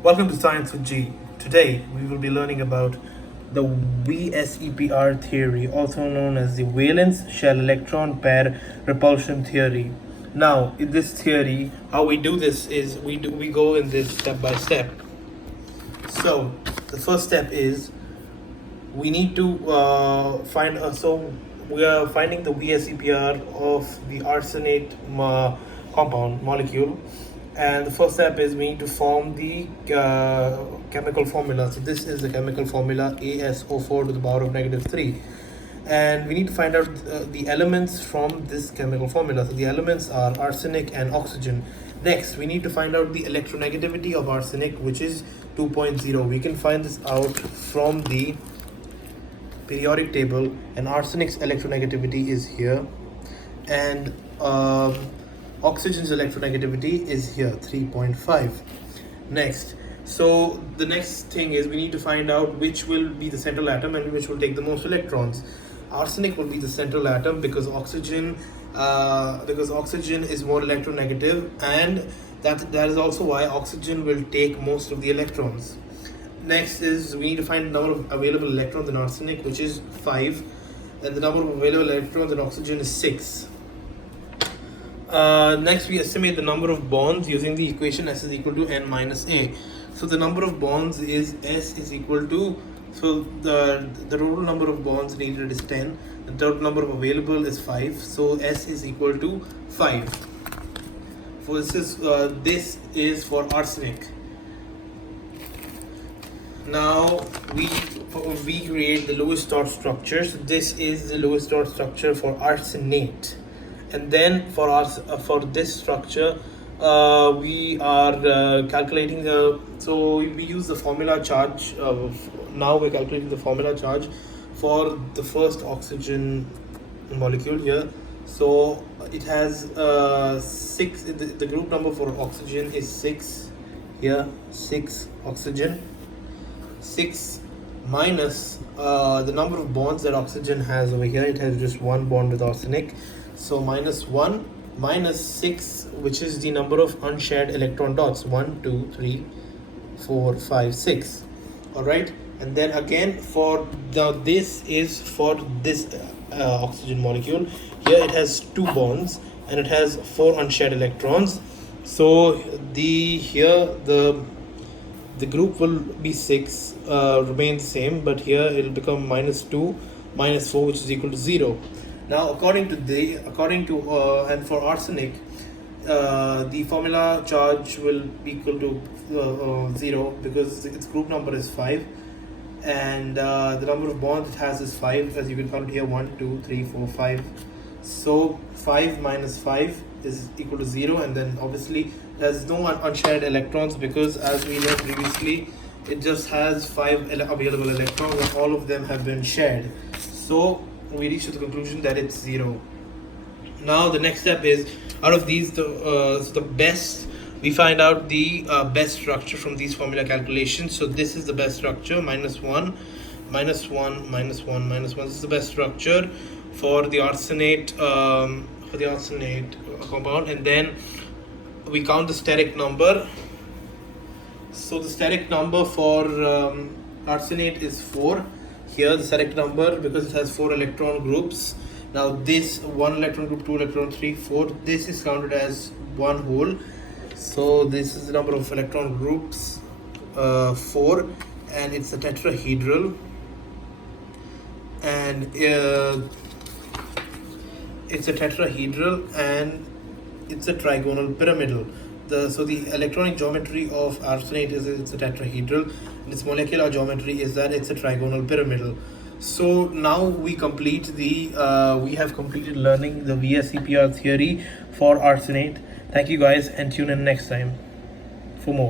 Welcome to Science with G. Today we will be learning about the VSEPR theory, also known as the valence shell electron pair repulsion theory. Now, in this theory, how we do this is we go in this step by step. So, the first step is we need to we are finding the VSEPR of the arsenate compound molecule, and the first step is we need to form the chemical formula. So this is the chemical formula ASO4 to the power of -3, and we need to find out the elements from this chemical formula. So the elements are arsenic and oxygen. Next, we need to find out the electronegativity of arsenic, which is 2.0. We can find this out from the periodic table, and arsenic's electronegativity is here, and oxygen's electronegativity is here, 3.5. Next, so the next thing is we need to find out which will be the central atom and which will take the most electrons. Arsenic will be the central atom because oxygen is more electronegative, and that is also why oxygen will take most of the electrons. Next is we need to find the number of available electrons in arsenic, which is 5, and the number of available electrons in oxygen is 6. Next, we estimate the number of bonds using the equation S is equal to n minus a. So the number of bonds is S is equal to, so the total number of bonds needed is 10, the total number of available is 5, so S is equal to 5. So this is for arsenic. Now we create the Lewis dot structure. So this is the Lewis dot structure for arsenate, and then for this structure we are calculating so we use the formula charge. Now we're calculating the formula charge for the first oxygen molecule here. So it has 6. The group number for oxygen is 6 here, 6 oxygen. 6 minus the number of bonds that oxygen has over here. It has just one bond with arsenic, so minus 1 minus 6, which is the number of unshared electron dots, 1 2 3 4 5 6. All right, and then again for this is for this oxygen molecule. Here it has 2 bonds and it has 4 unshared electrons. So the group will be 6, remain the same, but here it will become minus 2 minus 4, which is equal to 0. Now and for arsenic, the formula charge will be equal to 0 because its group number is 5, and the number of bonds it has is 5, as you can count here, 1 2 3 4 5. So 5 minus 5 is equal to 0, and then obviously there's no unshared electrons because, as we know previously, it just has 5 available electrons and all of them have been shared. So we reach to the conclusion that it's 0. Now the next step is, out of these, we find out the best structure from these formula calculations. So this is the best structure, minus 1 minus 1 minus 1 minus 1. This is the best structure for the arsenate compound, and then we count the steric number. So the steric number for arsenate is 4. Here the steric number, because it has 4 electron groups. Now this 1 electron group, 2 electron, 3 4, this is counted as one whole. So this is the number of electron groups, 4, and it's a tetrahedral, and it's a trigonal pyramidal. So the electronic geometry of arsenate is it's a tetrahedral, and its molecular geometry is that it's a trigonal pyramidal. So now we have completed learning the VSEPR theory for arsenate. Thank you guys, and tune in next time for more.